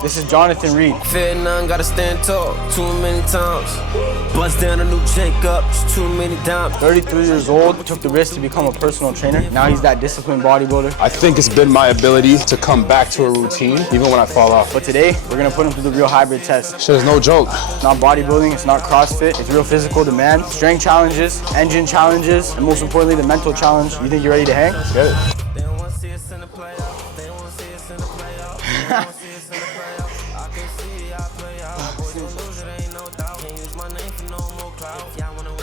This is Jonathan Reid. Fear none, gotta stand tall too many times. Bust down a new Jacob, it's too many dimes. 33 years old, took the risk to become a personal trainer. Now he's that disciplined bodybuilder. I think it's been my ability to come back to a routine, even when I fall off. But today, we're gonna put him through the real hybrid test. Shit is no joke. It's not bodybuilding, it's not CrossFit, it's real physical demand, strength challenges, engine challenges, and most importantly, the mental challenge. You think you're ready to hang? Let's get it. They don't wanna see us in the playoff. They wanna see us in the playoff. They wanna see us in the playoff. I can see I play out. Boy, you lose, it ain't no doubt. Can't use my name for no more clout. Y'all wanna win.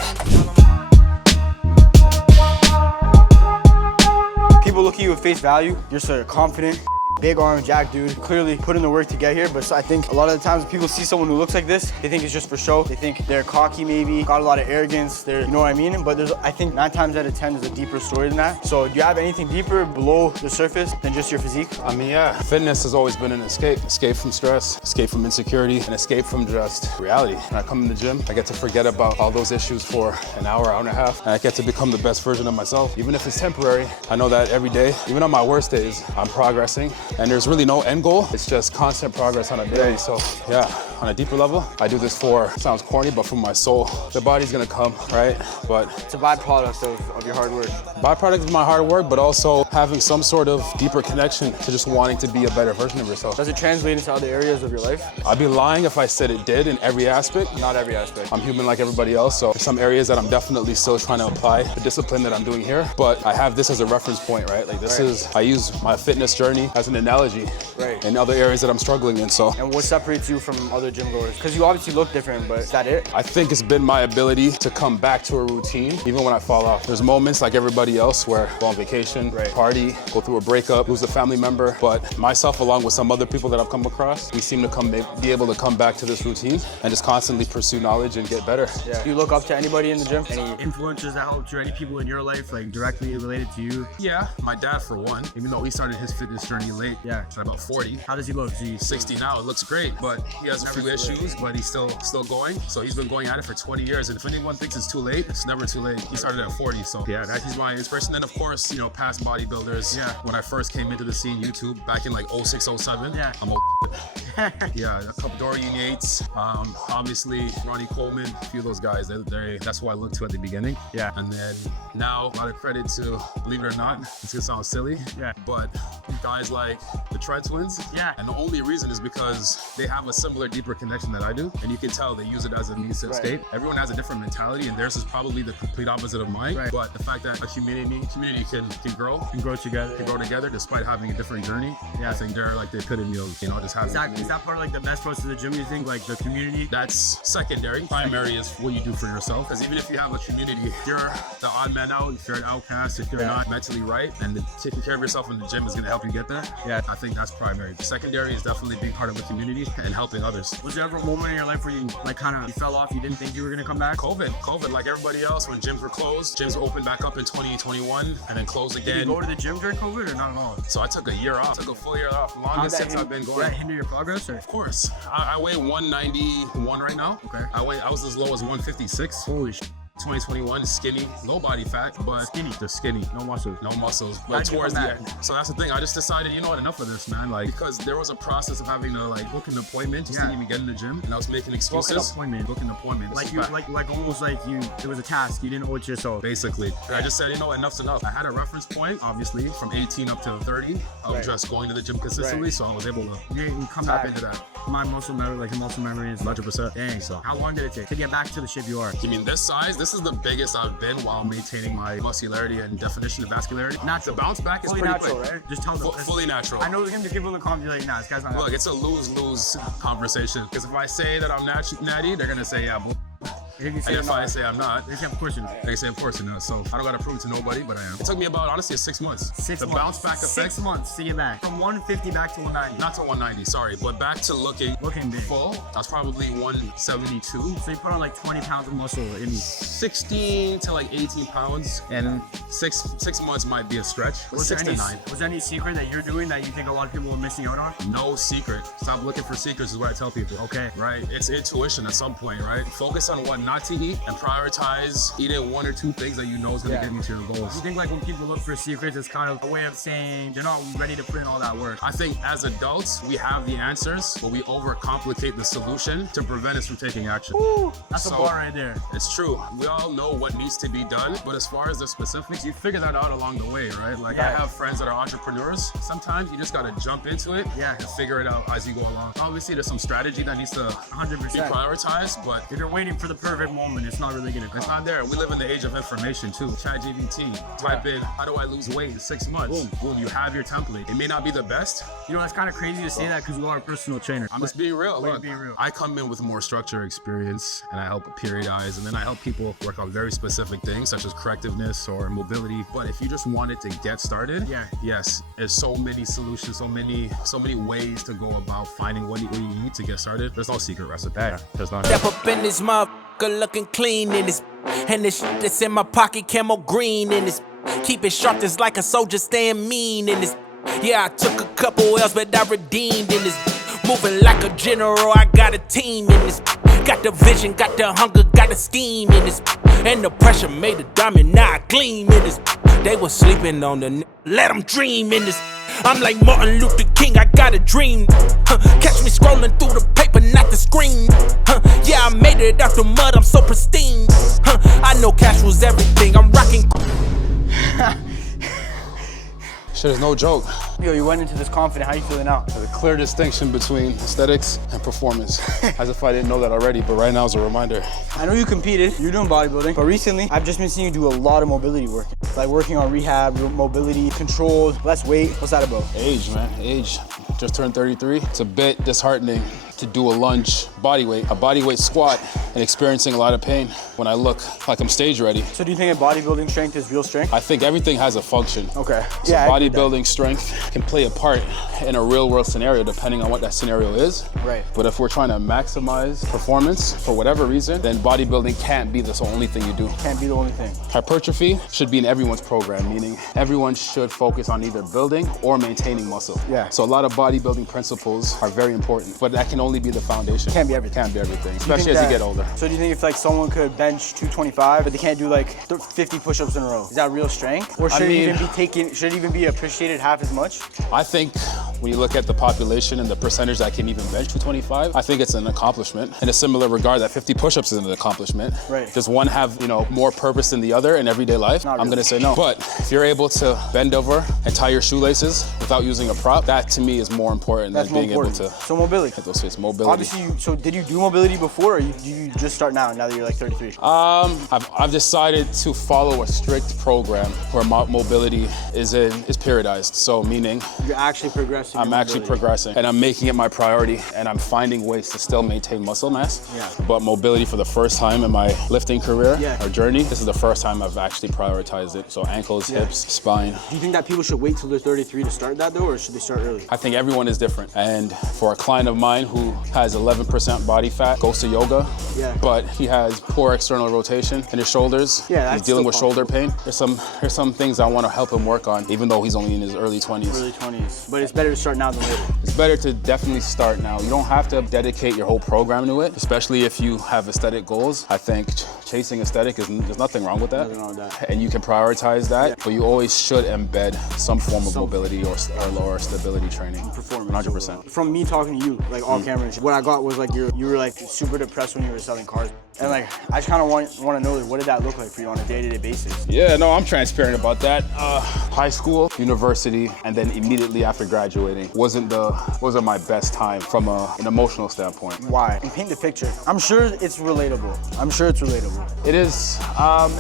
People look at you at face value, you're sort of confident, big arm, jack dude, clearly put in the work to get here. But I think a lot of the times people see someone who looks like this, they think it's just for show. They think they're cocky maybe, got a lot of arrogance, you know what I mean? But I think 9 times out of 10 there's a deeper story than that. So do you have anything deeper below the surface than just your physique? I mean, yeah, fitness has always been an escape. Escape from stress, escape from insecurity, and escape from just reality. When I come in the gym, I get to forget about all those issues for an hour and a half, and I get to become the best version of myself. Even if it's temporary, I know that every day, even on my worst days, I'm progressing, and there's really no end goal. It's just constant progress on a daily. So yeah, on a deeper level, I do this for, sounds corny, but for my soul. The body's gonna come, right? But it's a byproduct of your hard work. Byproduct of my hard work, but also having some sort of deeper connection to just wanting to be a better version of yourself. Does it translate into other areas of your life? I'd be lying if I said it did in every aspect. Not every aspect. I'm human like everybody else, so there's some areas that I'm definitely still trying to apply the discipline that I'm doing here, but I have this as a reference point, right? Like this is, I use my fitness journey as an analogy. Right. In other areas that I'm struggling in, so. And what separates you from other gym goers? Because you obviously look different, but is that it? I think it's been my ability to come back to a routine, even when I fall off. There's moments like everybody else where go on vacation, party, go through a breakup, lose a family member, but myself along with some other people that I've come across, we seem to be able to come back to this routine and just constantly pursue knowledge and get better. Yeah. Do you look up to anybody in the gym? Any influencers that helped you, or any people in your life, like directly related to you? Yeah, my dad for one, even though he started his fitness journey late, so about 40. How does he look? He's 60 now, it looks great, but he has a few issues, but he's still going. So he's been going at it for 20 years, and if anyone thinks it's too late, it's never too late. He started at 40, so yeah, he's my inspiration. Then of course, you know, past bodybuilders. Yeah. When I first came into the scene, YouTube, back in like 06, 07. Yeah. I'm a yeah, a couple Dorian Yates, obviously Ronnie Coleman, a few of those guys. That's who I looked to at the beginning. Yeah. And then now, a lot of credit to, believe it or not, it's gonna sound silly, but guys like the Trent Twins. Yeah. And the only reason is because they have a similar, deeper connection that I do, and you can tell they use it as a need escape. Everyone has a different mentality, and theirs is probably the complete opposite of mine. Right. But the fact that a community can grow, together despite having a different journey. Yeah. I think they're like the epitome of, you know, just having. Is that part of like the best parts of the gym? You think, like the community? That's secondary. Primary is what you do for yourself. Because even if you have a community, if you're the odd man out, if you're an outcast, if you're not mentally right, and taking care of yourself in the gym is going to help you get there. Yeah, I think that's primary. Secondary is definitely being part of a community and helping others. Was there ever a moment in your life where you like you fell off? You didn't think you were going to come back? COVID, like everybody else, when gyms were closed, gyms opened back up in 2021 and then closed again. Did you go to the gym during COVID or not at all? So I took a year off, took a full year off. Longest since I've been going. Did that hinder your progress? Or? Of course. I weigh 191 right now. Okay. I was as low as 156. Holy shit. 2021, skinny, no body fat, but skinny, no muscles. But towards the end, so that's the thing. I just decided, you know what, enough of this, man. Like, because there was a process of having to like book an appointment just to even get in the gym, and I was making excuses. Book an appointment. Like almost like it was a task. You didn't owe it to yourself. Basically, I just said, you know, enough's enough. I had a reference point, obviously, from 18 up to 30 of just going to the gym consistently, so I was able to you come tap back into that. My muscle memory, is 100%. Dang. So how long did it take to get back to the shape you are? You mean this size? This is the biggest I've been while maintaining my muscularity and definition of vascularity. Natural. The bounce back is fully pretty natural, quick. Right? Just tell them. Fully natural. I know there's gonna be people in the comments like, nah, this guy's not. Look, it's a lose-lose conversation. Because if I say that I'm natty, they're gonna say, yeah, and if I say I'm not, they say, of course you're not. They say, of course you're not. So I don't gotta prove to nobody, but I am. It took me about, honestly, 6 months. The bounce back effect. 6 months to get back. From 150 back to 190. Not to 190, sorry, but back to looking big. Full. That's probably 172. So you put on like 20 pounds of muscle in 16 to like 18 pounds, and six months might be a stretch. 6 to 9. Was there any secret that you're doing that you think a lot of people are missing out on? No secret. Stop looking for secrets is what I tell people. Okay. Right? It's intuition at some point, right? Focus on what not to eat and prioritize eating 1 or 2 things that you know is gonna get you to your goals. You think like when people look for secrets, it's kind of a way of saying they're not ready to put in all that work? I think as adults, we have the answers, but we overcomplicate the solution to prevent us from taking action. Ooh, that's a bar right there. It's true. We all know what needs to be done, but as far as the specifics, you figure that out along the way, right? Like I have friends that are entrepreneurs. Sometimes you just gotta jump into it and figure it out as you go along. Obviously, there's some strategy that needs to 100% be prioritized, but if you're waiting for the perfect moment, it's not really gonna come. It's not there. We live in the age of information too. ChatGPT, type in, how do I lose weight in 6 months? Boom, boom, you have your template. It may not be the best. You know, it's kind of crazy to say that because you are a personal trainer. I'm just being real. Look, I come in with more structure experience and I help periodize, and then I help people work on very specific things such as correctiveness or mobility. But if you just wanted to get started, yes, there's so many solutions, so many ways to go about finding what you need to get started. There's no secret recipe. There's not. Step up in this motherfucker looking clean in this, and this shit that's in my pocket camo green in this. Keep it sharp just like a soldier staying mean in this. Yeah, I took a couple L's but I redeemed in this. Moving like a general, I got a team in this. Got the vision, got the hunger, got the scheme in this. And the pressure made a diamond, now I gleam in this. They was sleeping on the let them dream in this. I'm like Martin Luther King, I got a dream. Catch me scrolling through the paper, not the screen. Yeah, I made it out the mud, I'm so pristine. I know cash was everything, I'm rocking. Shit is no joke. Yo, you went into this confident. How you feeling now? There's a clear distinction between aesthetics and performance. As if I didn't know that already, but right now is a reminder. I know you competed, you're doing bodybuilding, but recently I've just been seeing you do a lot of mobility work. Like working on rehab, mobility, controlled, less weight. What's that about? Age, man, age. Just turned 33. It's a bit disheartening to do a lunge a bodyweight squat, and experiencing a lot of pain when I look like I'm stage ready. So do you think that bodybuilding strength is real strength? I think everything has a function. Okay. So bodybuilding strength can play a part in a real world scenario depending on what that scenario is. Right. But if we're trying to maximize performance for whatever reason, then bodybuilding can't be the only thing you do. Can't be the only thing. Hypertrophy should be in everyone's program, meaning everyone should focus on either building or maintaining muscle. Yeah. So a lot of bodybuilding principles are very important, but that can only be the foundation. Can't be everything. Can't be everything, especially as you get older. So do you think if like someone could bench 225, but they can't do like 50 push-ups in a row, is that real strength? Or should it even be appreciated half as much? I think when you look at the population and the percentage that can even bench 225, I think it's an accomplishment. In a similar regard, that 50 push-ups is an accomplishment. Right. Does one have, more purpose than the other in everyday life? Not I'm really. gonna say no. But if you're able to bend over and tie your shoelaces without using a prop, that to me is more important than being able to. So mobility. Hit those hits, mobility. Obviously, so did you do mobility before, or you just start now that you're like 33? I've decided to follow a strict program where mobility is periodized. So meaning You're actually progressing. I'm actually progressing, and I'm making it my priority, and I'm finding ways to still maintain muscle mass. Yeah. But mobility for the first time in my lifting career or journey, this is the first time I've actually prioritized it. So ankles, hips, spine. Do you think that people should wait till they're 33 to start that though, or should they start early? I think everyone is different. And for a client of mine who has 11% body fat, goes to yoga, but he has poor external rotation in his shoulders. He's dealing with shoulder pain. There's some things I want to help him work on, even though he's only in his early 20s. Early 20s. But it's better to start now than later. It's better to definitely start now. You don't have to dedicate your whole program to it, especially if you have aesthetic goals. I think chasing aesthetic there's nothing wrong with that. Nothing wrong with that. And you can prioritize that, but you always should embed some form of mobility or lower stability training. Performance. 100%. From me talking to you, like off camera, and shit, what I got was like you were like super depressed when you were selling cars. And like, I just kind of want to know, like, what did that look like for you on a day-to-day basis? Yeah, no, I'm transparent about that. High school, university, and then immediately after graduating wasn't my best time from an emotional standpoint. Why? And paint the picture. I'm sure it's relatable. It is,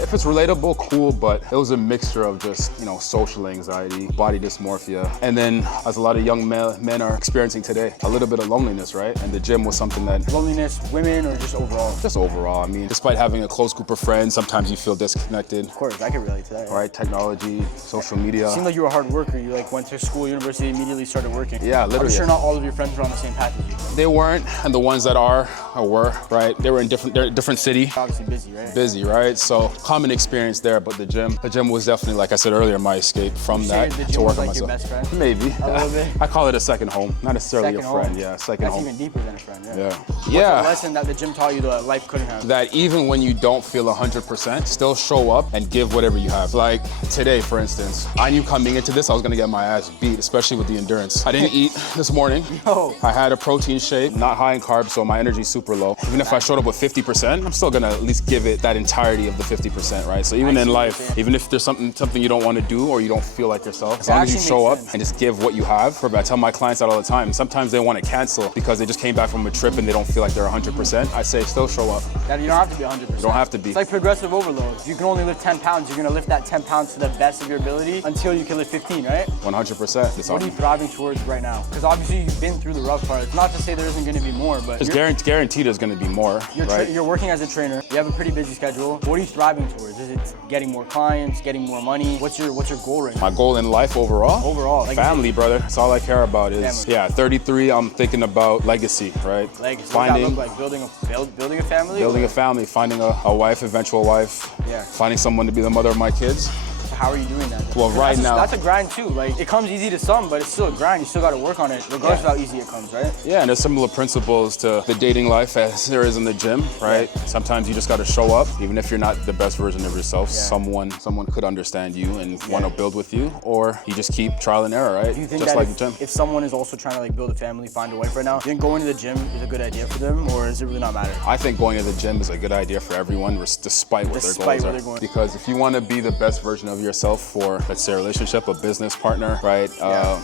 if it's relatable, cool, but it was a mixture of just, social anxiety, body dysmorphia, and then, as a lot of young men are experiencing today, a little bit of loneliness, right? And the gym was something that... Loneliness, women, or just overall? Just overall. I mean, despite having a close group of friends, sometimes you feel disconnected. Of course, I can relate to that. Right, technology, social media. It seemed like you were a hard worker. You like went to school, university, immediately started working. Yeah, literally. I'm sure not all of your friends were on the same path as you. They weren't, and the ones that are or were, right? They're in different city. Obviously busy, right? Busy, right? So common experience there, but the gym was definitely, like I said earlier, my escape from that to work on myself. Your best friend? Maybe. A little bit? I call it a second home, not necessarily Second a friend. home. Yeah, second home. That's even deeper than a friend, Yeah. What's a lesson that the gym taught you that life couldn't have? that even when you don't feel 100%, still show up and give whatever you have. Like today, for instance, I knew coming into this, I was gonna get my ass beat, especially with the endurance. I didn't eat this morning. No. I had a protein shake, not high in carbs, so my energy's super low. Even if I showed up with 50%, I'm still gonna at least give it that entirety of the 50%, right? So even in life, even if there's something you don't want to do or you don't feel like yourself, as long as you show up and just give what you have. I tell my clients that all the time. Sometimes they want to cancel because they just came back from a trip and they don't feel like they're 100%. I say still show up. You don't have to be 100%. You don't have to be. It's like progressive overload. If you can only lift 10 pounds, you're gonna lift that 10 pounds to the best of your ability until you can lift 15, right? 100%. What are you thriving towards right now? Because obviously you've been through the rough part. It's not to say there isn't gonna be more, but it's guaranteed there's gonna be more, right? You're working as a trainer. You have a pretty busy schedule. What are you thriving towards? Is it getting more clients, getting more money? What's your goal right now? My goal in life overall? Overall. Like family, brother. That's all I care about is, 33, I'm thinking about legacy, right? Legacy. What does that look like? Building a family? Building a family, finding a wife, eventual wife. Yeah. Finding someone to be the mother of my kids. How are you doing that? Well, right now. That's a grind too. Like, it comes easy to some, but it's still a grind. You still got to work on it, regardless of how easy it comes, right? Yeah, and there's similar principles to the dating life as there is in the gym, right? Yeah. Sometimes you just got to show up, even if you're not the best version of yourself. Yeah. Someone could understand you and want to build with you, or you just keep trial and error, right? Do you think just that like the gym. If someone is also trying to like build a family, find a wife right now, do you think going to the gym is a good idea for them, or does it really not matter? I think going to the gym is a good idea for everyone, despite what their goals are. Because if you want to be the best version of yourself for, let's say, a relationship, a business partner, right?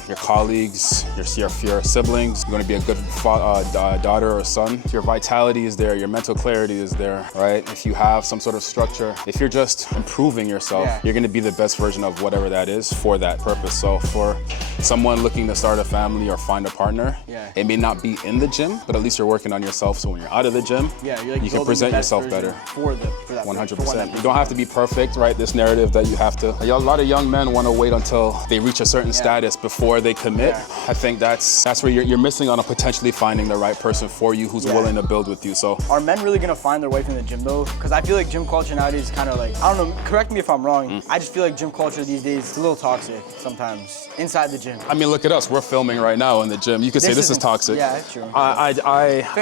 Your colleagues, your siblings, you're going to be a good daughter or son. If your vitality is there, your mental clarity is there, right? If you have some sort of structure, if you're just improving yourself, you're going to be the best version of whatever that is for that purpose. So for someone looking to start a family or find a partner, it may not be in the gym, but at least you're working on yourself. So when you're out of the gym, you can present yourself better. For that 100%. You don't have to be perfect, right? This narrative that you have to. A lot of young men want to wait until they reach a certain status before they commit. I think that's where you're missing on potentially finding the right person for you who's willing to build with you. So are men really gonna find their wife in the gym though? Because I feel like gym culture nowadays is kind of like, I don't know, correct me if I'm wrong. I just feel like gym culture these days is a little toxic sometimes inside the gym. I mean, look at us. We're filming right now in the gym. You could say this is toxic. Yeah, that's true. I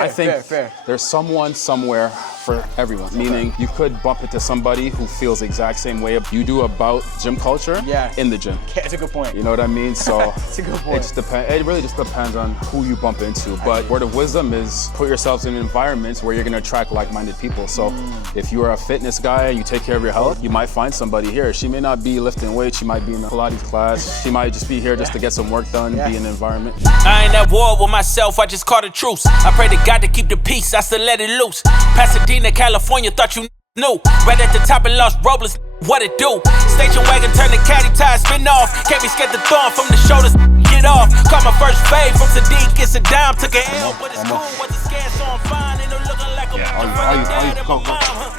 think there's someone somewhere for everyone. Meaning you could bump into somebody who feels the exact same way you do about gym culture in the gym. Yeah, that's a good point. You know what I mean? So it's a good point. It really just depends on who you bump into. But word of wisdom is put yourselves in environments where you're gonna attract like-minded people. So if you are a fitness guy and you take care of your health, you might find somebody here. She may not be lifting weights, she might be in a Pilates class, she might just be here just to get some work done, be in an environment. I ain't at war with myself, I just caught a truce. I pray to God to keep the peace, I still let it loose. Pasadena, California, thought you knew. Right at the top of Los Robles, what it do? Station wagon, turn the caddy tires, spin off. Can't be scared the thorn from the shoulders, get off. Caught my first fade from Sadiq, it's a dime. Took a L, but it's cool, wasn't scared, so I'm fine. Ain't no looking like a dad and my mom,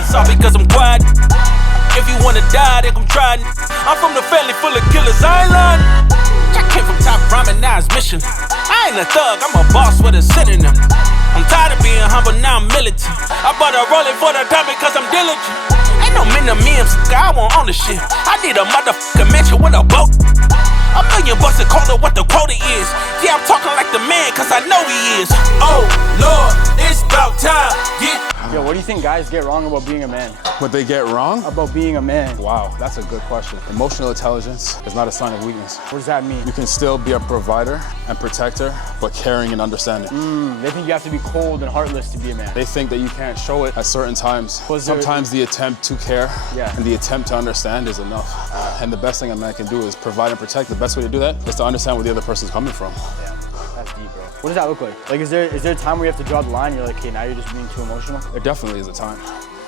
It's all because I'm quiet. If you wanna die, then come try. I'm from the family full of killers, I ain't lying. I came from top ramen, now it's mission. I ain't a thug, I'm a boss with a synonym. I'm tired of being humble, now I'm militant. I bought a rolling for the time because I'm diligent. Ain't no minimums, I won't own the shit. I need a motherfucking mansion with a boat. $1 million a quarter, what the quota is. Yeah, I'm talking like the man, cause I know he is. Oh, Lord, it's about time. Yo, what do you think guys get wrong about being a man? What they get wrong? About being a man. Wow, that's a good question. Emotional intelligence is not a sign of weakness. What does that mean? You can still be a provider and protector, but caring and understanding. They think you have to be cold and heartless to be a man. They think that you can't show it at certain times. Sometimes the attempt to care and the attempt to understand is enough. And the best thing a man can do is provide and protect. The best way to do that is to understand where the other person's coming from. Yeah, that's deep, bro. What does that look like? Like, is there a time where you have to draw the line? You're like, okay, now you're just being too emotional? There definitely is a time.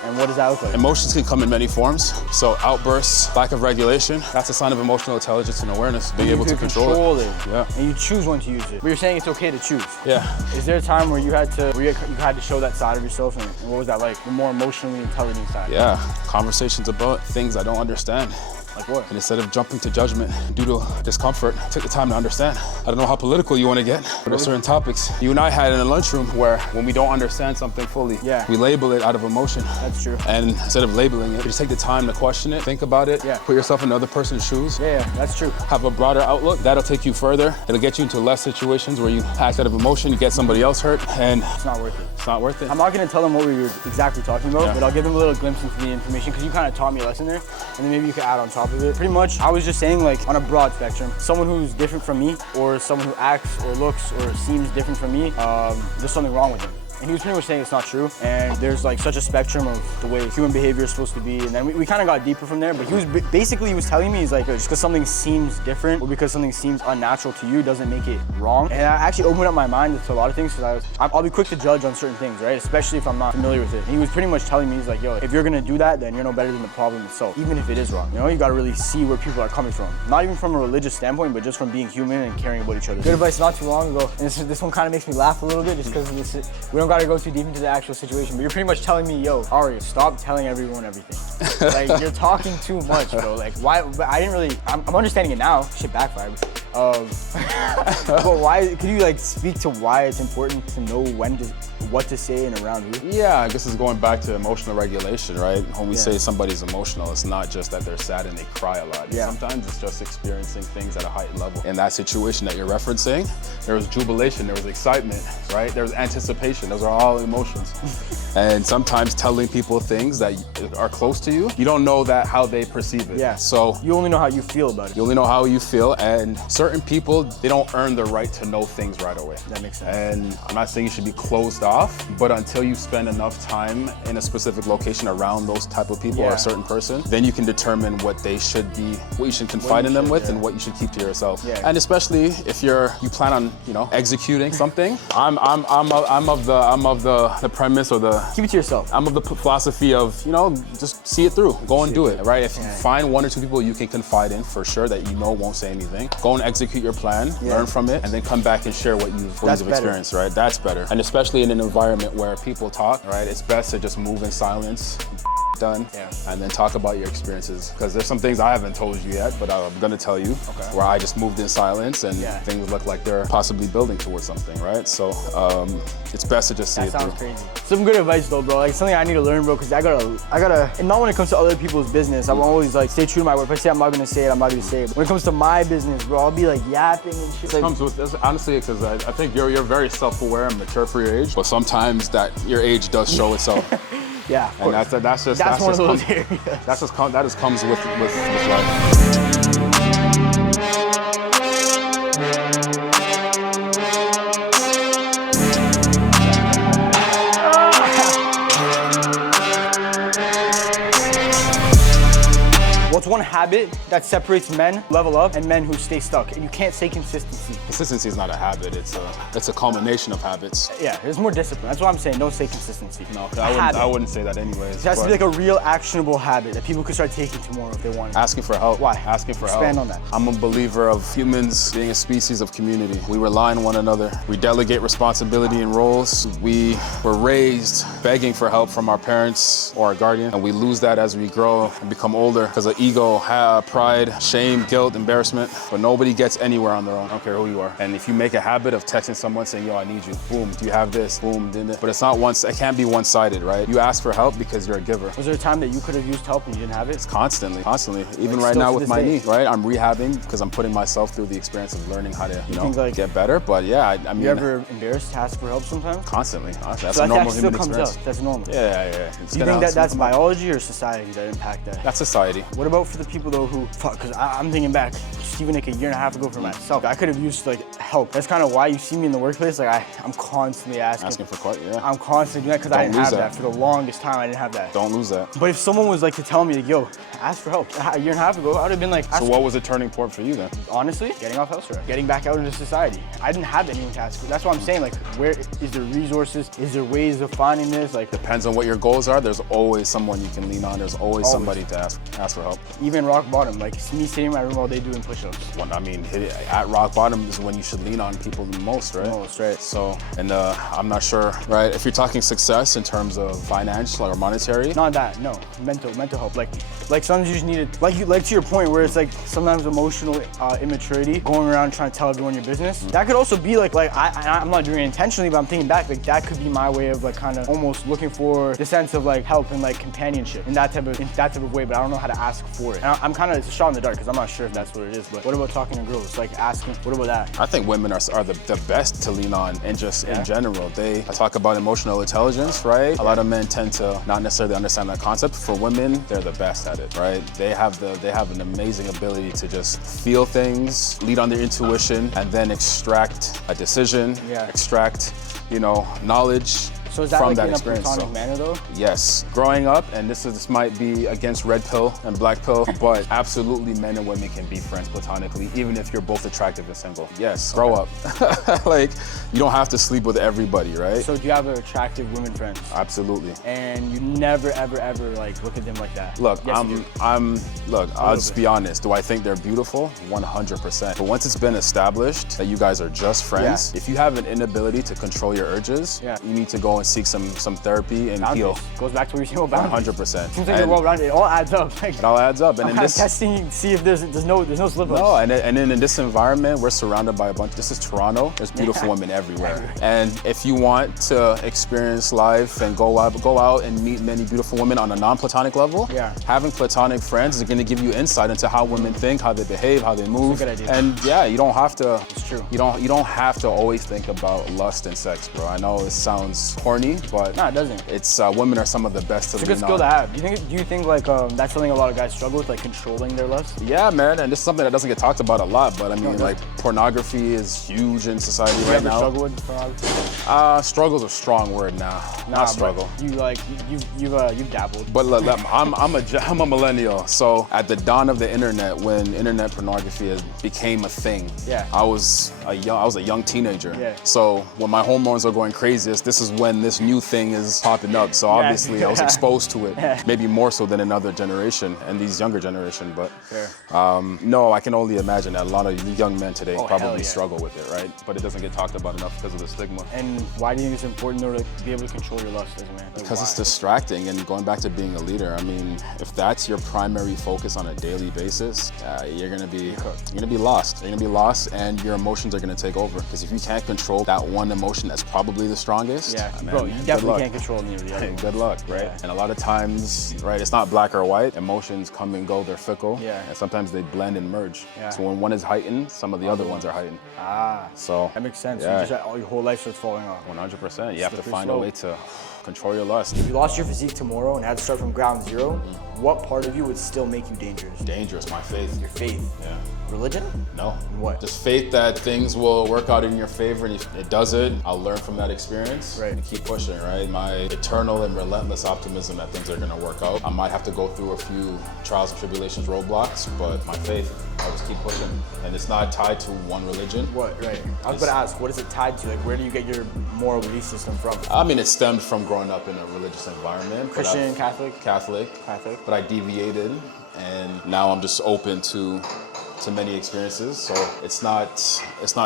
And what does that look like? Emotions can come in many forms. So outbursts, lack of regulation, that's a sign of emotional intelligence and awareness, being able to control it. Yeah. And you choose when to use it. But you're saying it's okay to choose. Yeah. Is there a time where you had to show that side of yourself, and what was that like? The more emotionally intelligent side? Yeah. Conversations about things I don't understand. Like what? And instead of jumping to judgment due to discomfort, take the time to understand. I don't know how political you want to get, but there's certain topics. You and I had in a lunchroom where when we don't understand something fully, we label it out of emotion. That's true. And instead of labeling it, just take the time to question it, think about it, put yourself in another person's shoes. Yeah, that's true. Have a broader outlook. That'll take you further. It'll get you into less situations where you act out of emotion, you get somebody else hurt, and it's not worth it. not worth it. I'm not gonna tell them what we were exactly talking about, but I'll give them a little glimpse into the information because you kind of taught me a lesson there, and then maybe you could add on top of it. Pretty much, I was just saying, like, on a broad spectrum, someone who's different from me, or someone who acts or looks or seems different from me, there's something wrong with them. And he was pretty much saying it's not true. And there's like such a spectrum of the way human behavior is supposed to be. And then we kind of got deeper from there. But he was basically, he was telling me, he's like, just because something seems different or because something seems unnatural to you doesn't make it wrong. And that actually opened up my mind to a lot of things because I'll be quick to judge on certain things, right? Especially if I'm not familiar with it. And he was pretty much telling me, he's like, yo, if you're gonna do that, then you're no better than the problem itself, even if it is wrong. You know, you gotta really see where people are coming from. Not even from a religious standpoint, but just from being human and caring about each other. Good advice not too long ago. And this one kind of makes me laugh a little bit just because we don't gotta go too deep into the actual situation, but you're pretty much telling me, yo, Ari, stop telling everyone everything. Like, you're talking too much, bro. Like, why? But I didn't really, I'm understanding it now. Shit backfired. But why, could you like speak to why it's important to know what to say and around who? Yeah, I guess it's going back to emotional regulation, right? When we say somebody's emotional, it's not just that they're sad and they cry a lot. Yeah. Sometimes it's just experiencing things at a heightened level. In that situation that you're referencing, there was jubilation, there was excitement, right? There was anticipation. Those are all emotions. And sometimes telling people things that are close to you, you don't know that how they perceive it. Yeah. So you only know how you feel about it. you only know how you feel, and certain people, they don't earn the right to know things right away. That makes sense. And I'm not saying you should be closed off, but until you spend enough time in a specific location around those type of people or a certain person, then you can determine what they should be, what you should confide in them with, and what you should keep to yourself. Yeah. And especially if you plan on, executing something. I'm of the premise or the Keep it to yourself. I'm of the philosophy of, just see it through. Go and do it, right? If you find one or two people you can confide in for sure that won't say anything, go and execute your plan, learn from it, and then come back and share what you've experienced, right? That's better. And especially in an environment where people talk, right? It's best to just move in silence. Done, and then talk about your experiences, because there's some things I haven't told you yet, but I'm gonna tell you, where I just moved in silence and things look like they're possibly building towards something, right? So it's best to just see it through. That sounds crazy. Some good advice though, bro. Like something I need to learn, bro, because I gotta, and not when it comes to other people's business. I'm always like, stay true to my word. If I say I'm not gonna say it, I'm not gonna say it. But when it comes to my business, bro, I'll be like yapping and shit. It comes with this, honestly, because I think you're very self-aware and mature for your age, but sometimes that your age does show itself. Yeah, and that's one of those areas. That just comes with life. What's one habit that separates men who level up and men who stay stuck? And you can't say consistency. Consistency is not a habit, it's a culmination of habits. Yeah, there's more discipline. That's what I'm saying, don't say consistency. No, I wouldn't say that anyways. It has to be like a real actionable habit that people could start taking tomorrow if they want it. Asking for help. Why? Asking for help. Expand on that. I'm a believer of humans being a species of community. We rely on one another. We delegate responsibility and roles. We were raised begging for help from our parents or our guardian, and we lose that as we grow and become older because of ego, pride, shame, guilt, embarrassment. But nobody gets anywhere on their own. I don't care who you are. And if you make a habit of texting someone saying, yo, I need you, boom, do you have this? Boom, but it's not it can't be one-sided, right? You ask for help because you're a giver. Was there a time that you could have used help and you didn't have it? It's constantly. Even right now with my knee, right? I'm rehabbing because I'm putting myself through the experience of learning how to, get better. But yeah, I mean. You ever embarrassed to ask for help sometimes? Constantly. That's a normal human experience. That's normal. Yeah. Do you think that's biology or society that impact that? That's society. What about for the people though who, because I'm thinking back, just even like a year and a half ago for myself, I could have used help. That's kind of why you see me in the workplace. I'm constantly asking for help. I'm constantly doing that because I didn't have that. For the longest time, I didn't have that. Don't lose that. But if someone was to tell me, yo, ask for help, a year and a half ago, I would have been like. So what was the turning point for you then? Honestly, getting off house arrest, getting back out into society. I didn't have anyone to ask for. That's what I'm saying. Where is there resources? Is there ways of finding this? Depends on what your goals are. There's always someone you can lean on. There's always somebody to ask for help. Even rock bottom, me sitting in my room all day doing push-ups. At rock bottom is when you should lean on people the most, right? Right. So, and I'm not sure, right? If you're talking success in terms of financial or monetary. Not that, no. Mental help. Sometimes you just need it. Like to your point where it's sometimes emotional immaturity, going around trying to tell everyone your business. That could also be I'm not doing it intentionally, but I'm thinking back, that could be my way of kind of almost looking for the sense of help and companionship in that type of way, but I don't know how to ask for it. And I'm kind of, it's a shot in the dark because I'm not sure if that's what it is, but what about talking to girls? Like asking, what about that? I think women are the best to lean on, and just in general. I talk about emotional intelligence, right? A lot of men tend to not necessarily understand that concept. For women, they're the best at it, right? They have an amazing ability to just feel things, lead on their intuition, and then extract a decision, extract, knowledge. So is that from like that in a experience. platonic manner though? Yes. Growing up, and this might be against red pill and black pill, but absolutely men and women can be friends platonically, even if you're both attractive and single. Yes, grow up. Like, you don't have to sleep with everybody, right? So do you have an attractive women friends? Absolutely. And you never, ever, ever like look at them like that? Look, Yes, I'll just be honest. Do I think they're beautiful? 100%. But once it's been established that you guys are just friends, if you have an inability to control your urges, you need to go and seek some therapy and heal. Goes back to what you're saying about boundaries. 100%. Seems like you're well rounded. It all adds up. Like, it all adds up. And I'm testing to see if there's no slip ups. No, and then in this environment, we're surrounded by this is Toronto. There's beautiful women everywhere. And if you want to experience life and go out and meet many beautiful women on a non-platonic level, having platonic friends is going to give you insight into how women think, how they behave, how they move. That's a good idea. And you don't have to. It's true. You don't have to always think about lust and sex, bro. I know it sounds corny, but no, it doesn't. It's women are some of the best to lean on. It's a good skill to have. Do you think like that's something a lot of guys struggle with, like controlling their lust? Yeah, man, and this is something that doesn't get talked about a lot, but I mean, like, pornography is huge in society right now. You ever struggle with pornography? Struggle's a strong word now. Not struggle. You've dabbled. But look, I'm a millennial, so at the dawn of the internet, when internet pornography became a thing, I was a young teenager. So when my hormones are going craziest, this is when this new thing is popping up. So obviously I was exposed to it, maybe more so than another generation and these younger generation. But no, I can only imagine that a lot of young men today probably struggle with it, right? But it doesn't get talked about enough because of the stigma. And why do you think it's important though to be able to control your lust as a man? Like, because it's distracting, and going back to being a leader, I mean, if that's your primary focus on a daily basis, you're gonna be lost. You're gonna be lost, and your emotions are gonna take over. Because if you can't control that one emotion that's probably the strongest, bro, you definitely can't control neither the other. Good luck, right? And a lot of times, right, it's not black or white. Emotions come and go, they're fickle. And sometimes they blend and merge. So when one is heightened, some of the other ones are heightened. So that makes sense. So your whole life starts falling off. 100%. You have to find a way to control your lust. If you lost your physique tomorrow and had to start from ground zero, what part of you would still make you dangerous? Dangerous, my faith. Your faith? Yeah. Religion? No. What? Just faith that things will work out in your favor, and if it doesn't, I'll learn from that experience and keep pushing, right? My eternal and relentless optimism that things are gonna work out. I might have to go through a few trials and tribulations, roadblocks, but my faith, I'll just keep pushing. And it's not tied to one religion. What, right? I was gonna ask, what is it tied to? Like, where do you get your moral belief system from? I mean, it stemmed from growing up in a religious environment. Christian, Catholic? Catholic. But I deviated, and now I'm just open to many experiences. So it's not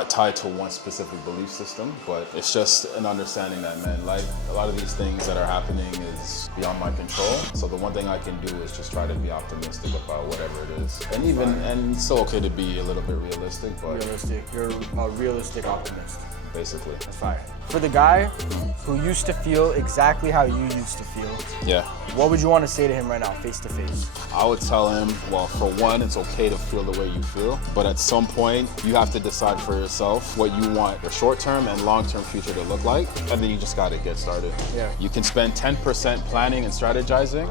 tied to one specific belief system, but it's just an understanding that, man, like, a lot of these things that are happening is beyond my control. So the one thing I can do is just try to be optimistic about whatever it is. And it's still okay to be a little bit realistic, but realistic. You're a realistic optimist. Basically. That's fire. For the guy who used to feel exactly how you used to feel, what would you want to say to him right now, face to face? I would tell him, well, for one, it's okay to feel the way you feel, but at some point, you have to decide for yourself what you want your short-term and long-term future to look like, and then you just gotta get started. You can spend 10% planning and strategizing,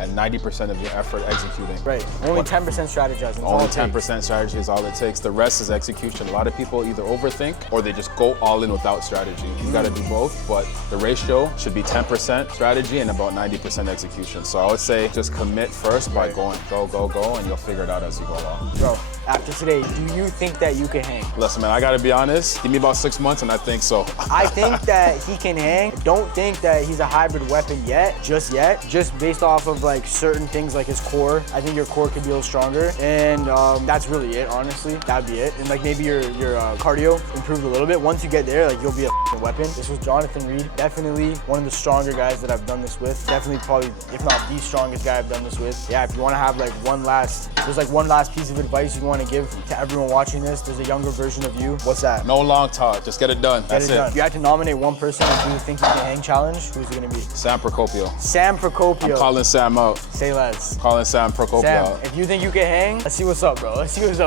and 90% of your effort executing. Right, only 10% strategizing. Only 10% strategy is all it takes. The rest is execution. A lot of people either overthink or they just go all in without strategy. You gotta do both, but the ratio should be 10% strategy and about 90% execution. So I would say just commit first by going, go, and you'll figure it out as you go along. Bro, after today, do you think that you can hang? Listen, man, I gotta be honest. Give me about 6 months and I think so. I think that he can hang. I don't think that he's a hybrid weapon just yet. Just based off of like certain things like his core. I think your core could be a little stronger. And that's really it, honestly. That'd be it. And like maybe your cardio improved a little bit. Once you get there, like you'll be a weapon. This was Jonathan Reid. Definitely one of the stronger guys that I've done this with. Definitely probably, if not the strongest guy I've done this with. Yeah, if you wanna have like one last piece of advice you want want to give to everyone watching this? There's a younger version of you. What's that? No long talk, just get it done. That's Get it done. it. If you had to nominate one person to do the Think You Can Hang challenge, who's it gonna be? Sam Procopio. Sam Procopio. Calling Sam out. Say less. Calling Sam Procopio Sam, out. if you think you can hang, let's see what's up, bro. Let's see what's up.